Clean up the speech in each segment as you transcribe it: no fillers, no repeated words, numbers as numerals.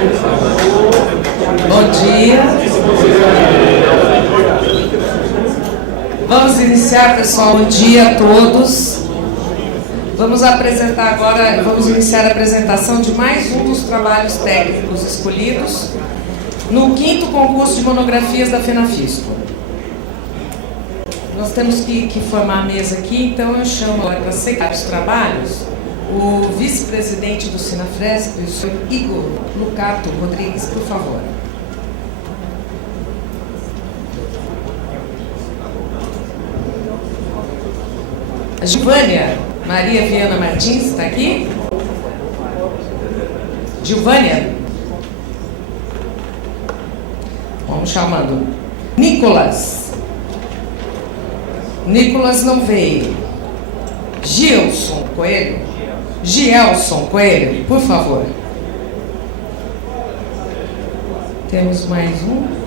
Bom dia. Vamos iniciar, pessoal. Bom dia a todos. Vamos apresentar agora, vamos iniciar a apresentação de mais um dos trabalhos técnicos escolhidos no 5º concurso de monografias da FENAFISCO. Nós temos que formar a mesa aqui, então eu chamo agora para secretário dos trabalhos o vice-presidente do Sinafresp, o senhor Igor Lucato Rodrigues, por favor. A Gilvânia Maria Viana Martins está aqui? Gilvânia? Vamos chamando. Nicolas. Nicolas não veio. Gilson Coelho. Gielson Coelho, por favor. Temos mais um.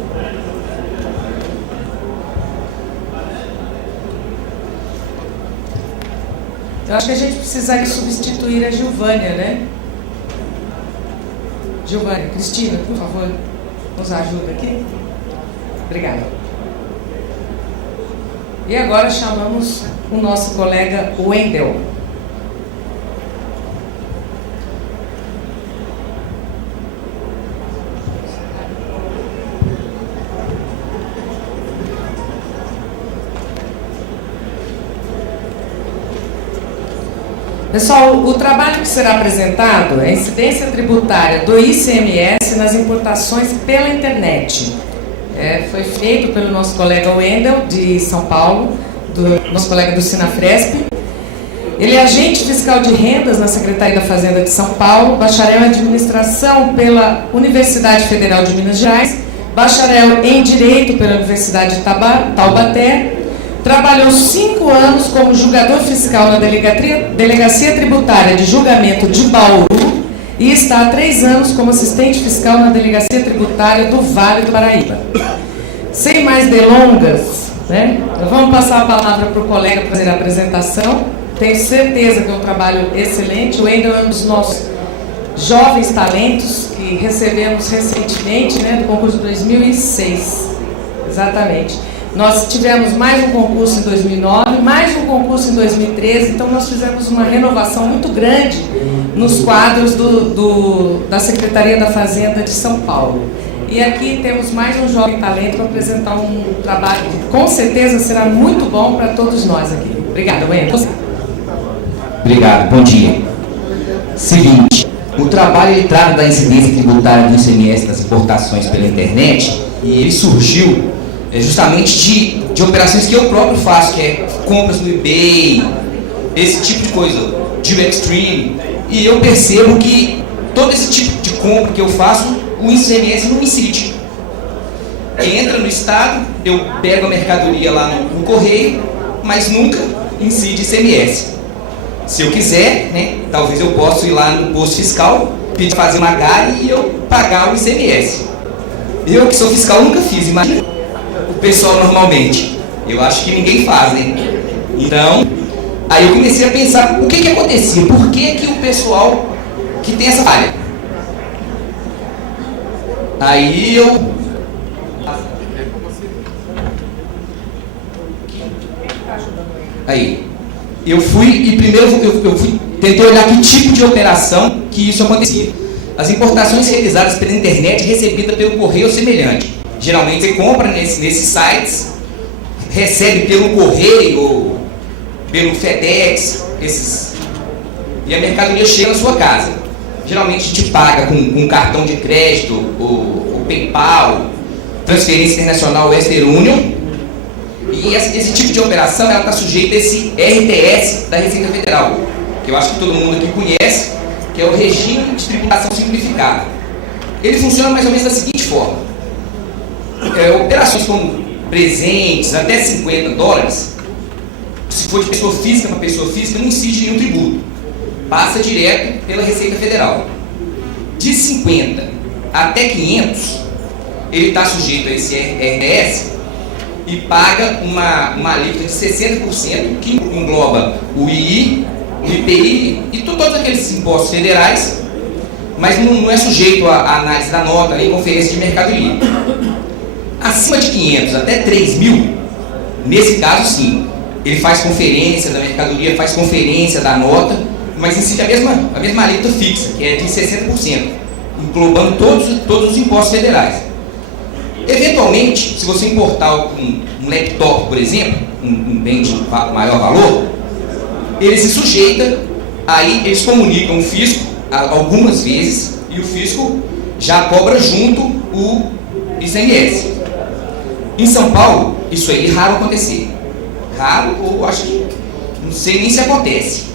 Eu acho que a gente precisaria substituir a Gilvânia, né? Gilvânia, Cristina, por favor, nos ajuda aqui. Obrigada. E agora chamamos o nosso colega Wendel. Pessoal, o trabalho que será apresentado é a incidência tributária do ICMS nas importações pela internet. Foi feito pelo nosso colega Wendel, de São Paulo, do nosso colega do Sinafresp. Ele é agente fiscal de rendas na Secretaria da Fazenda de São Paulo, bacharel em administração pela Universidade Federal de Minas Gerais, bacharel em direito pela Universidade de Taubaté. Trabalhou 5 anos como julgador fiscal na Delegacia Tributária de Julgamento de Bauru e está há 3 anos como assistente fiscal na Delegacia Tributária do Vale do Paraíba. Sem mais delongas, né? Vamos passar a palavra para o colega para fazer a apresentação. Tenho certeza que é um trabalho excelente. O Wendel é um dos nossos jovens talentos que recebemos recentemente, né, do concurso de 2006. Exatamente. Nós tivemos mais um concurso em 2009, mais um concurso em 2013, então nós fizemos uma renovação muito grande nos quadros da Secretaria da Fazenda de São Paulo. E aqui temos mais um jovem talento para apresentar um trabalho que com certeza será muito bom para todos nós aqui. Obrigada, Wendel. Obrigado, bom dia. Seguinte, o trabalho ele trata da incidência tributária do ICMS das importações pela internet e ele surgiu justamente de operações que eu próprio faço, que é compras no eBay, esse tipo de coisa, de Extreme, e eu percebo que todo esse tipo de compra que eu faço, o ICMS não incide. Entra no estado, eu pego a mercadoria lá no correio, mas nunca incide ICMS. Se eu quiser, né, talvez eu possa ir lá no posto fiscal, pedir fazer uma GARI e eu pagar o ICMS. Eu que sou fiscal nunca fiz, imagina o pessoal normalmente. Eu acho que ninguém faz, né? Então, aí eu comecei a pensar o que acontecia, por que o pessoal que tem essa falha. Aí eu fui e primeiro eu tentei olhar que tipo de operação que isso acontecia. As importações realizadas pela internet recebidas pelo correio ou semelhante. Geralmente você compra nesses sites, recebe pelo correio ou pelo FedEx, e a mercadoria chega na sua casa. Geralmente a gente paga com cartão de crédito, ou PayPal, transferência internacional Western Union, e esse tipo de operação está sujeita a esse RTS da Receita Federal, que eu acho que todo mundo aqui conhece, que é o regime de tributação simplificada. Ele funciona mais ou menos da seguinte forma. Operações como presentes até $50, se for de pessoa física para pessoa física, não incide nenhum tributo. Passa direto pela Receita Federal. De 50 até 500, ele está sujeito a esse RTS e paga uma alíquota de 60%, que engloba o II, o IPI e todos aqueles impostos federais, mas não é sujeito à análise da nota nem conferência de mercadoria. Acima de 500 até 3.000, nesse caso sim, ele faz conferência da mercadoria, faz conferência da nota, mas incide a mesma alíquota fixa, que é de 60%, englobando todos os impostos federais. Eventualmente, se você importar um laptop, por exemplo, um bem de maior valor, ele se sujeita, aí eles comunicam o fisco algumas vezes, e o fisco já cobra junto o ICMS. Em São Paulo, isso aí é raro acontecer. Raro, ou acho que não sei nem se acontece.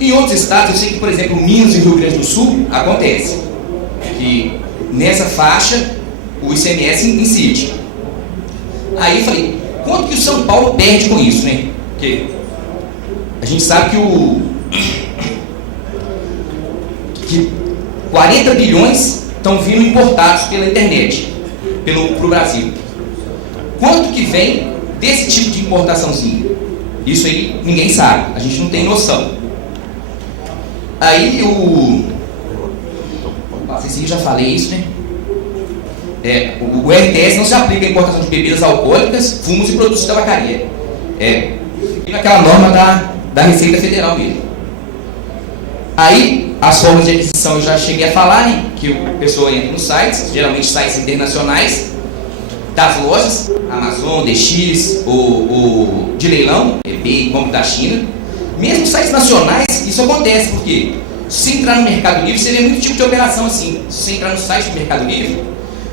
Em outros estados, eu sei que, por exemplo, Minas e Rio Grande do Sul, acontece. Que nessa faixa, o ICMS incide. Aí eu falei, quanto que o São Paulo perde com isso, né? Porque a gente sabe que 40 bilhões estão vindo importados pela internet, pro Brasil. Quanto que vem desse tipo de importaçãozinha? Isso aí ninguém sabe, a gente não tem noção. Aí eu já falei isso, né? O RTS não se aplica à importação de bebidas alcoólicas, fumos e produtos de tabacaria. E naquela norma da Receita Federal mesmo. Aí, as formas de aquisição eu já cheguei a falar, né? Que a pessoa entra nos sites, geralmente sites internacionais, das lojas, Amazon, DX, ou de leilão, eBay, compra da China. Mesmo sites nacionais, isso acontece, porque se entrar no Mercado Livre, você vê muito tipo de operação assim. Se você entrar no site do Mercado Livre,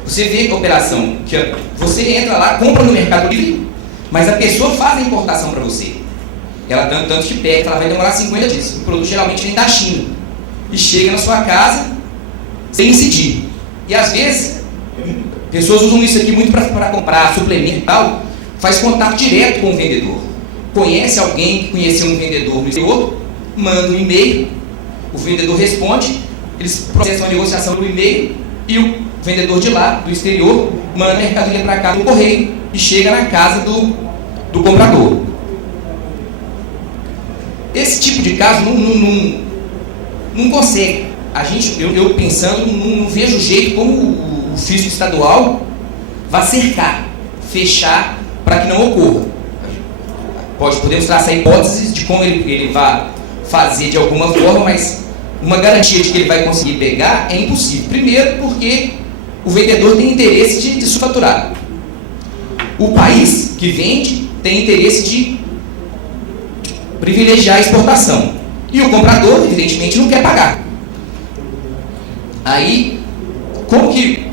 você vê a operação que você entra lá, compra no Mercado Livre, mas a pessoa faz a importação para você. Ela tanto te pega que ela vai demorar 50 dias. O produto geralmente vem da China e chega na sua casa sem incidir. E às vezes, pessoas usam isso aqui muito para comprar suplemento e tal, faz contato direto com o vendedor. Conhece alguém que conheceu um vendedor no exterior, manda um e-mail, o vendedor responde, eles processam a negociação no e-mail e o vendedor de lá, do exterior, manda a mercadoria para cá no correio e chega na casa do comprador. Esse tipo de caso não consegue. Eu pensando, não vejo jeito como o fisco estadual vai cercar, fechar para que não ocorra. Podemos traçar hipóteses de como ele vai fazer de alguma forma, mas uma garantia de que ele vai conseguir pegar é impossível. Primeiro, porque o vendedor tem interesse de subfaturar. O país que vende tem interesse de privilegiar a exportação. E o comprador, evidentemente, não quer pagar. Aí, como que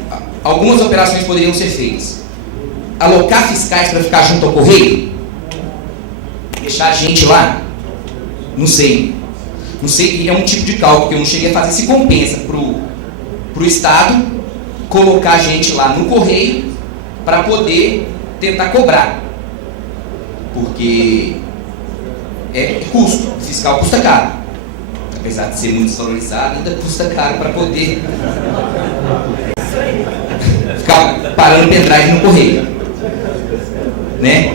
algumas operações poderiam ser feitas? Alocar fiscais para ficar junto ao correio? Deixar a gente lá? Não sei. Não sei, é um tipo de cálculo que eu não cheguei a fazer. Se compensa para o Estado colocar a gente lá no correio para poder tentar cobrar. Porque custo. O fiscal custa caro. Apesar de ser muito desvalorizado, ainda custa caro para poder ficar parando pendrive no correio. Né?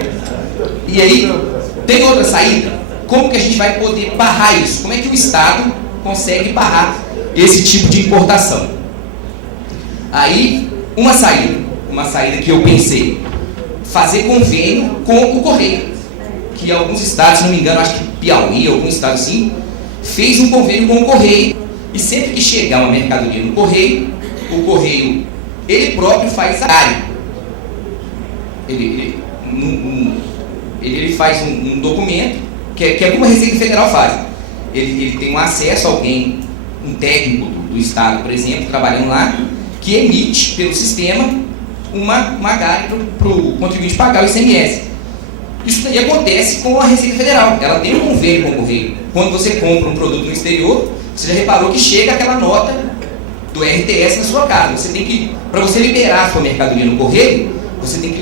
E aí, tem outra saída? Como que a gente vai poder barrar isso? Como é que o Estado consegue barrar esse tipo de importação? Aí, uma saída que eu pensei, fazer convênio com o correio, que alguns estados, se não me engano, acho que Piauí, algum estado assim, fez um convênio com o correio, e sempre que chegar uma mercadoria no correio, o correio, ele próprio faz a área. Ele faz um documento, que é como a Receita Federal faz. Ele tem um acesso a alguém, um técnico do Estado, por exemplo, trabalhando lá, que emite pelo sistema uma GARI para o contribuinte pagar o ICMS. Isso daí acontece com a Receita Federal. Ela tem um convênio com o correio. Quando você compra um produto no exterior, você já reparou que chega aquela nota do RTS na sua casa. Você tem que, para você liberar a sua mercadoria no correio, você tem que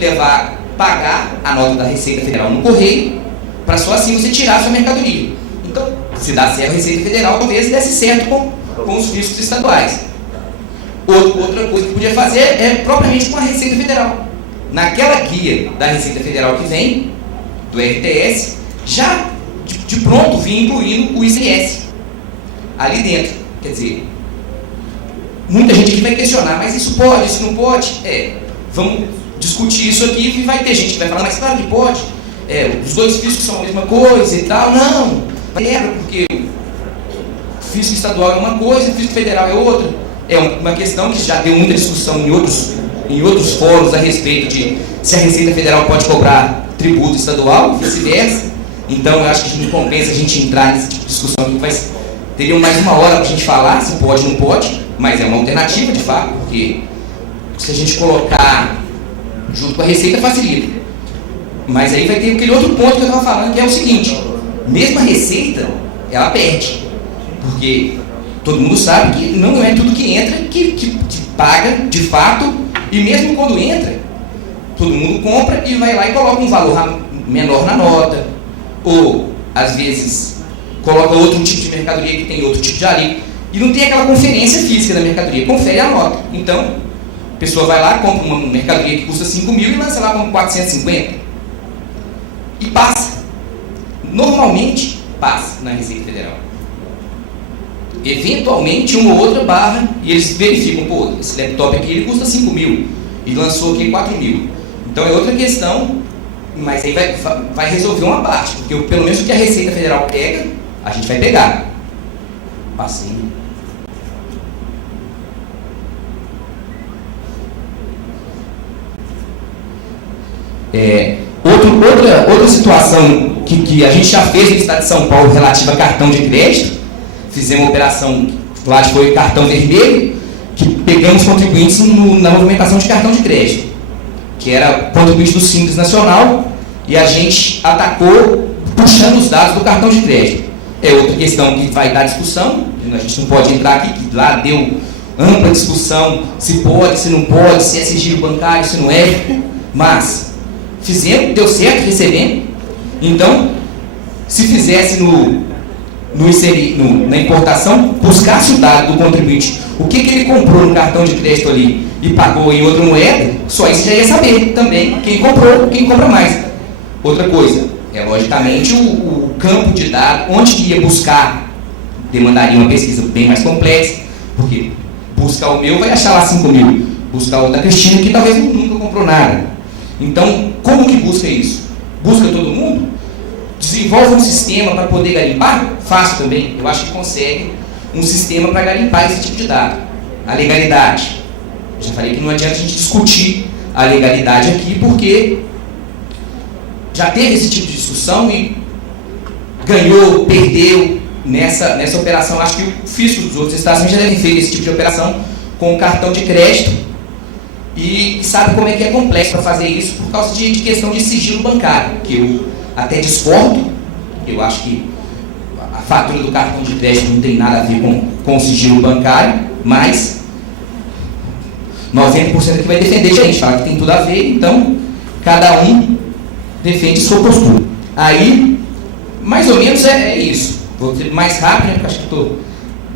pagar a nota da Receita Federal no correio, para só assim você tirar a sua mercadoria. Então, se dá certo a Receita Federal, talvez desse certo com os fiscos estaduais. Outra coisa que podia fazer é propriamente com a Receita Federal. Naquela guia da Receita Federal que vem, do RTS, já de pronto vinha incluindo o ICMS ali dentro. Quer dizer, muita gente aqui vai questionar, mas isso pode, isso não pode? Vamos discutir isso aqui e vai ter gente que vai falar, mas claro que pode. Os dois físicos são a mesma coisa e tal. Não, porque o físico estadual é uma coisa e o físico federal é outra. É uma questão que já deu muita discussão em outros fóruns a respeito de se a Receita Federal pode cobrar tributo estadual e vice-versa. Então eu acho que não compensa a gente entrar nesse tipo de discussão aqui. Teria mais uma hora para a gente falar se pode ou não pode, mas é uma alternativa de fato, porque se a gente colocar junto com a Receita facilita. Mas aí vai ter aquele outro ponto que eu estava falando, que é o seguinte: mesmo a Receita, ela perde, porque todo mundo sabe que não é tudo que entra que paga de fato, e mesmo quando entra, todo mundo compra e vai lá e coloca um valor menor na nota, ou às vezes coloca outro tipo de mercadoria que tem outro tipo de alíquota, e não tem aquela conferência física da mercadoria, confere a nota. Então, a pessoa vai lá, compra uma mercadoria que custa 5 mil e lança lá com 450. E passa. Normalmente, passa na Receita Federal. Eventualmente, uma ou outra barra, e eles verificam, pô, esse laptop aqui ele custa 5 mil, e lançou aqui 4 mil. Então, é outra questão, mas aí vai resolver uma parte, porque pelo menos o que a Receita Federal pega, a gente vai pegar. Passei. Outra situação que a gente já fez no estado de São Paulo relativa a cartão de crédito, fizemos uma operação lá que foi cartão vermelho, que pegamos contribuintes na movimentação de cartão de crédito, que era contribuinte do Simples Nacional, e a gente atacou puxando os dados do cartão de crédito. É outra questão que vai dar discussão, a gente não pode entrar aqui, que lá deu ampla discussão, se pode, se não pode, se é sigilo bancário, se não é, mas fizemos, deu certo, recebemos. Então, se fizesse na importação, buscasse o dado do contribuinte, o que ele comprou no cartão de crédito ali e pagou em outra moeda, só isso já ia saber também quem comprou, quem compra mais. Outra coisa, logicamente o campo de dados, onde que ia buscar, demandaria uma pesquisa bem mais complexa, porque buscar o meu vai achar lá 5 mil, buscar o da Cristina que talvez nunca comprou nada. Então, como que busca isso? Busca todo mundo? Desenvolve um sistema para poder garimpar? Fácil também, eu acho que consegue um sistema para garimpar esse tipo de dado. A legalidade. Já falei que não adianta a gente discutir a legalidade aqui, porque já teve esse tipo de discussão e ganhou, perdeu nessa operação. Acho que o fisco dos outros estados já devem feito esse tipo de operação com o cartão de crédito e sabe como é que é complexo para fazer isso por causa de questão de sigilo bancário, que eu até discordo. Eu acho que a fatura do cartão de crédito não tem nada a ver com o sigilo bancário, mas 90% aqui vai defender a gente, fala que tem tudo a ver, então cada um defende sua postura. Aí, mais ou menos é isso. Vou ser mais rápido, porque acho que estou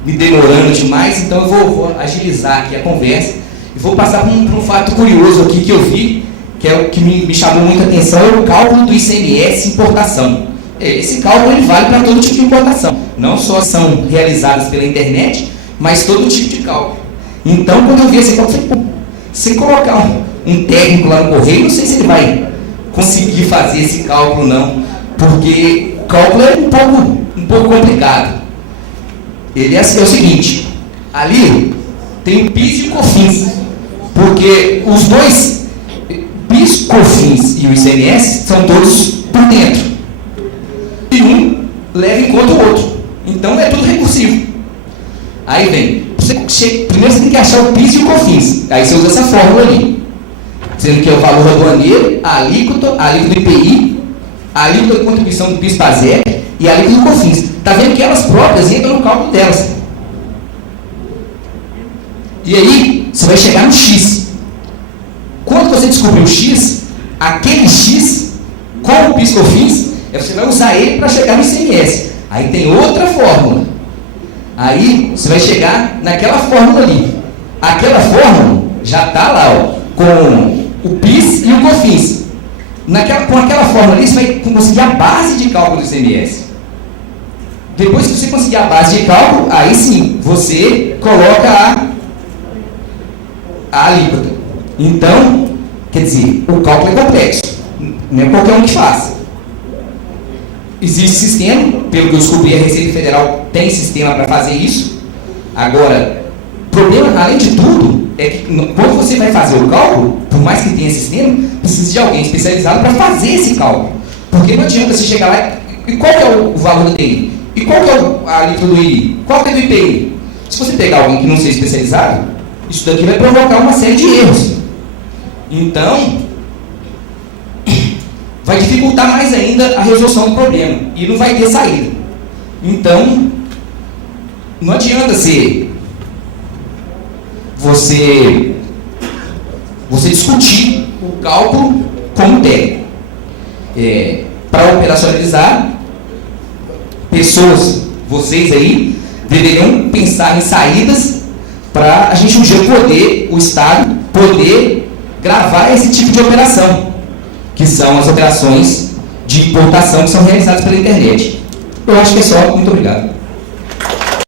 me demorando demais, então eu vou agilizar aqui a conversa e vou passar por um fato curioso aqui que eu vi, que é o que me chamou muita atenção, é o cálculo do ICMS importação. Esse cálculo ele vale para todo tipo de importação, não só são realizadas pela internet, mas todo tipo de cálculo. Então, quando eu vi esse cálculo, eu falei, se colocar um técnico lá no correio, não sei se ele vai conseguir fazer esse cálculo não, porque o cálculo é um pouco complicado. Ele é o seguinte, ali tem o PIS e o COFINS, porque os dois, PIS, COFINS e o ICMS, são todos por dentro, e um leva em conta o outro, então é tudo recursivo. Aí vem, primeiro você tem que achar o PIS e o COFINS, aí você usa essa fórmula ali, sendo que é o valor aduaneiro, a alíquota do IPI, a alíquota de contribuição do PIS-PASEP e a alíquota do COFINS. Está vendo que elas próprias entram no cálculo delas. E aí, você vai chegar no X. Quando você descobrir o X, aquele X, com o PIS-COFINS, você vai usar ele para chegar no ICMS. Aí tem outra fórmula. Aí, você vai chegar naquela fórmula ali. Aquela fórmula já está lá, ó, com o PIS e o COFINS. Com aquela fórmula ali, você vai conseguir a base de cálculo do ICMS. Depois que você conseguir a base de cálculo, aí sim, você coloca a alíquota. Então, quer dizer, o cálculo é complexo, não é qualquer um que faz. Existe sistema, pelo que eu descobri, a Receita Federal tem sistema para fazer isso. Agora, o problema, além de tudo, é que quando você vai fazer o cálculo, por mais que tenha sistema, precisa de alguém especializado para fazer esse cálculo. Porque não adianta você chegar lá e qual que é o valor do DI? E qual que é a alíquota do IRI? Qual que é do IPI? Se você pegar alguém que não seja especializado, isso daqui vai provocar uma série de erros. Então, vai dificultar mais ainda a resolução do problema e não vai ter saída. Então, não adianta você discutir o cálculo como técnico. Para operacionalizar, pessoas, vocês aí, deveriam pensar em saídas para a gente um dia poder, o Estado, poder gravar esse tipo de operação, que são as operações de importação que são realizadas pela internet. Eu acho que é só. Muito obrigado.